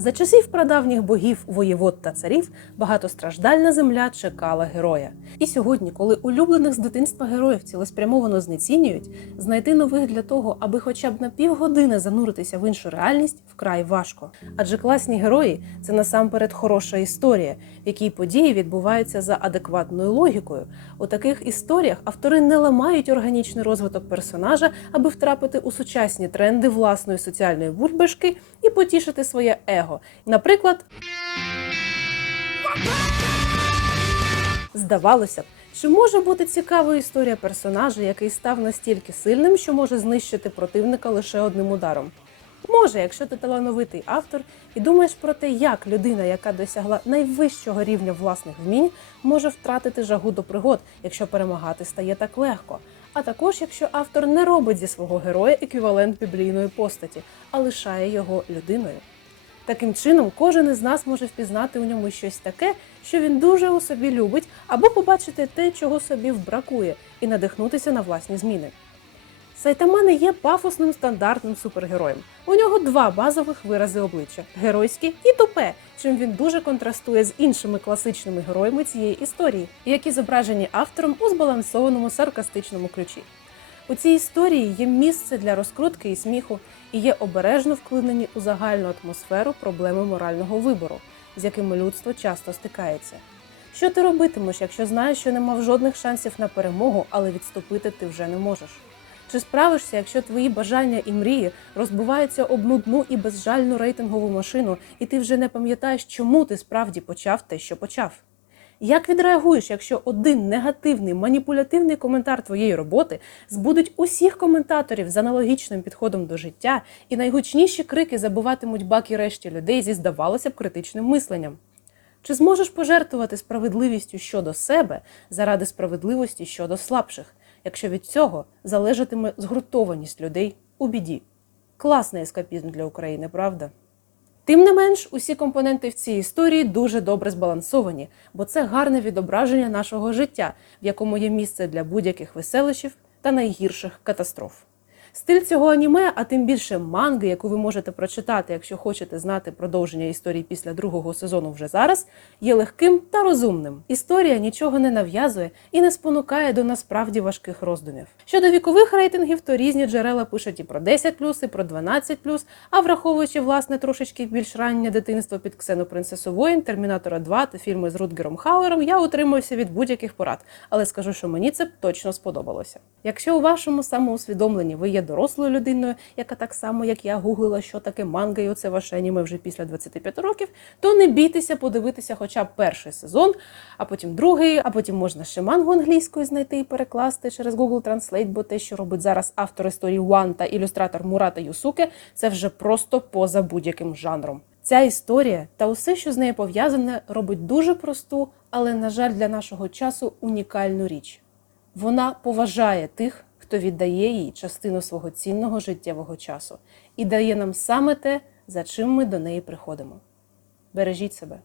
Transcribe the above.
За часів прадавніх богів, воєвод та царів багатостраждальна земля чекала героя. І сьогодні, коли улюблених з дитинства героїв цілеспрямовано знецінюють, знайти нових для того, аби хоча б на півгодини зануритися в іншу реальність, вкрай важко. Адже класні герої це насамперед хороша історія, в якій події відбуваються за адекватною логікою. У таких історіях автори не ламають органічний розвиток персонажа, аби втрапити у сучасні тренди власної соціальної бульбашки і потішити своє его. Наприклад, здавалося б, чи може бути цікавою історія персонажа, який став настільки сильним, що може знищити противника лише одним ударом? Може, якщо ти талановитий автор і думаєш про те, як людина, яка досягла найвищого рівня власних вмінь, може втратити жагу до пригод, якщо перемагати стає так легко. А також якщо автор не робить зі свого героя еквівалент біблійної постаті, а лишає його людиною. Таким чином, кожен із нас може впізнати у ньому щось таке, що він дуже у собі любить, або побачити те, чого собі вбракує, і надихнутися на власні зміни. Сайтама не є пафосним стандартним супергероєм. У нього два базових вирази обличчя геройське і тупе, чим він дуже контрастує з іншими класичними героями цієї історії, які зображені автором у збалансованому саркастичному ключі. У цій історії є місце для розкрутки і сміху, і є обережно вклинені у загальну атмосферу проблеми морального вибору, з якими людство часто стикається. Що ти робитимеш, якщо знаєш, що не мав жодних шансів на перемогу, але відступити ти вже не можеш? Чи справишся, якщо твої бажання і мрії розбиваються об нудну і безжальну рейтингову машину, і ти вже не пам'ятаєш, чому ти справді почав те, що почав? Як відреагуєш, якщо один негативний маніпулятивний коментар твоєї роботи збудить усіх коментаторів з аналогічним підходом до життя, і найгучніші крики забуватимуть баки решті людей зі здавалося б критичним мисленням? Чи зможеш пожертвувати справедливістю щодо себе заради справедливості щодо слабших, якщо від цього залежатиме згуртованість людей у біді? Класний ескапізм для України, правда? Тим не менш, усі компоненти в цій історії дуже добре збалансовані, бо це гарне відображення нашого життя, в якому є місце для будь-яких веселищів та найгірших катастроф. Стиль цього аніме, а тим більше манги, яку ви можете прочитати, якщо хочете знати продовження історії після другого сезону вже зараз, є легким та розумним. Історія нічого не нав'язує і не спонукає до насправді важких роздумів. Щодо вікових рейтингів, то різні джерела пишуть і про 10+, і про 12+, а враховуючи власне трошечки більш раннє дитинство під Ксену Принцесу Воїн, Термінатора 2 та фільми з Рутгером Хауером, я утримуюся від будь-яких порад, але скажу, що мені це точно сподобалося. Якщо у вашому самоусвідомленні ви є дорослою людиною, яка так само, як я, гуглила, що таке манга, і оце ваше аніме вже після 25 років, то не бійтеся подивитися хоча б перший сезон, а потім другий, а потім можна ще мангу англійською знайти і перекласти через Google Translate, бо те, що робить зараз автор історії One та ілюстратор Мурата Юсуке, це вже просто поза будь-яким жанром. Ця історія та усе, що з нею пов'язане, робить дуже просту, але, на жаль, для нашого часу унікальну річ. Вона поважає тих, хто віддає їй частину свого цінного життєвого часу і дає нам саме те, за чим ми до неї приходимо. Бережіть себе.